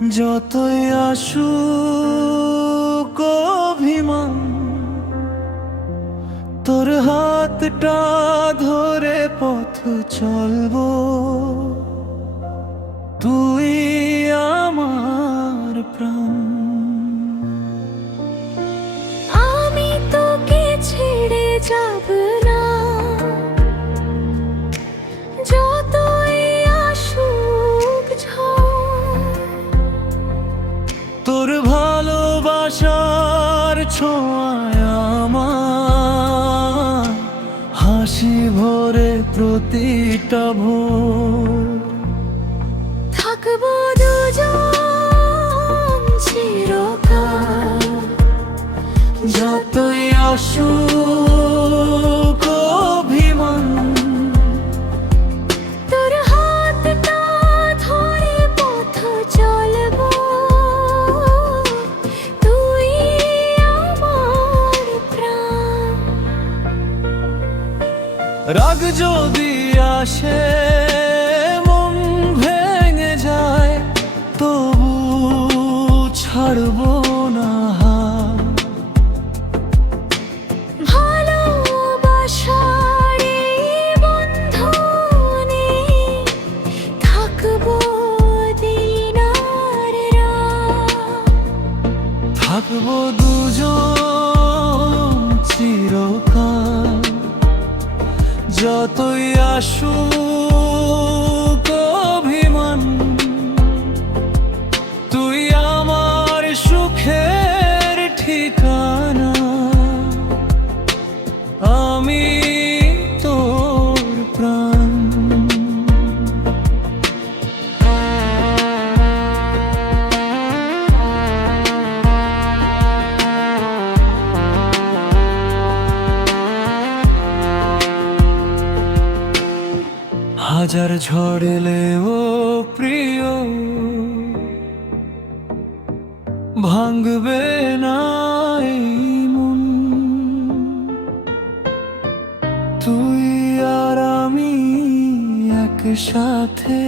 যতই আসুক অভিমান, তোর হাতটা ধরে পথ চলবো। তুই আমার প্রাণ। আমি তোকে ছেড়ে যাব না, যতই আসুক ঝড়। তোর ভালোবাসার ছোঁয়ায় আমার হাসি ভরে প্রতিটা ভোর। থাকবো দুজন চিরকাল, যতই আসুক অভিমান, তোর হাতটা ধরে পথ চলবো। তুই আমার প্রাণ। রাগ যদি আসে মন ভেঙে যায়, তবু ছাড়বো না হাত। ভালোবাসার এই বন্ধনে থাকবো দিন আর রাত। থাকবো দুজন চিরকাল, যতই আসুক অভিমান। তুই আমার সুখের ঠিকানা, আমি তোর প্রাণ। হাজার ঝড় এলেও প্রিয় ভাঙবে না এই মন। তুই আর আমি একসাথে,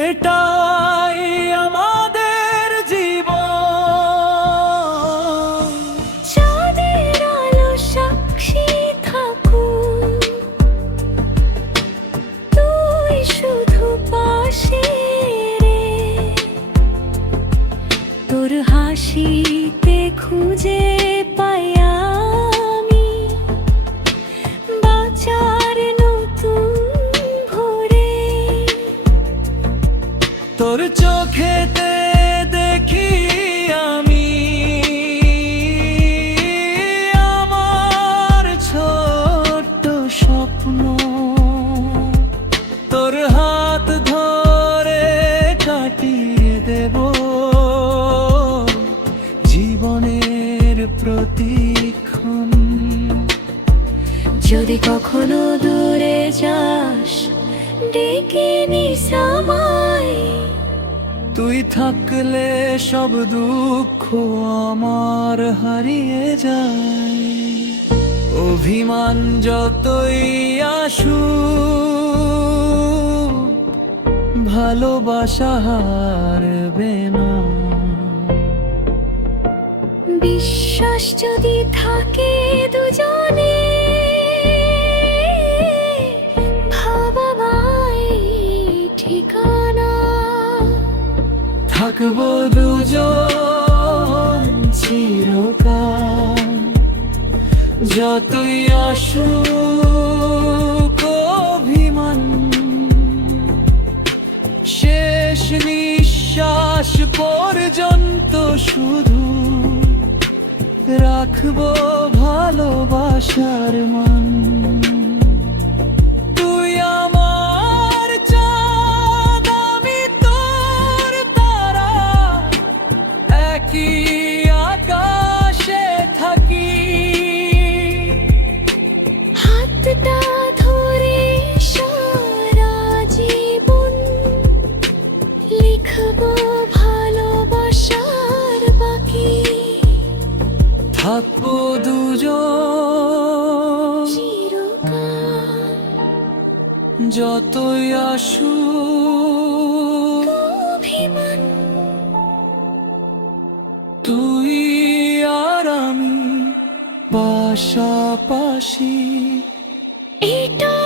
এটাই আমাদের জীবন। চাঁদের আলো সাক্ষী থাকুক, তুই শুধু পাশে রে। তোর হাসিতে খুঁজে পাই আমি বাঁচার নতুন ভোরে। তোর চোখেতে দেখি আমি আমার ছোট্ট স্বপ্ন। তোর হাত ধরে কাটিয়ে দেব জীবনের প্রতিক্ষণ। যদি কখনো দূরে যাস, ডেকে নিস আমায়। তুই থাকলে সব দুঃখ আমার হারিয়ে যায়। অভিমান যতই আসুক, ভালোবাসা হারবে না। বিশ্বাস যদি থাকে দুজনে, ভাবাবাই ঠিকানা। থাকবো দুজন চিরকাল, যতই আসুক অভিমান। শেষ নিঃশ্বাস পর্যন্ত শুধু রাখবো ভালোবাসার মান। তুই আমার চাঁদ, আমি তোর তারা, একই আকাশে থাকি। হাতটা ধরে সারা জীবন লিখবো ভালোবাসার বাকি। থাকবো দুজন চিরকাল, যতই আসুক অভিমান। পাশাপাশি। এটা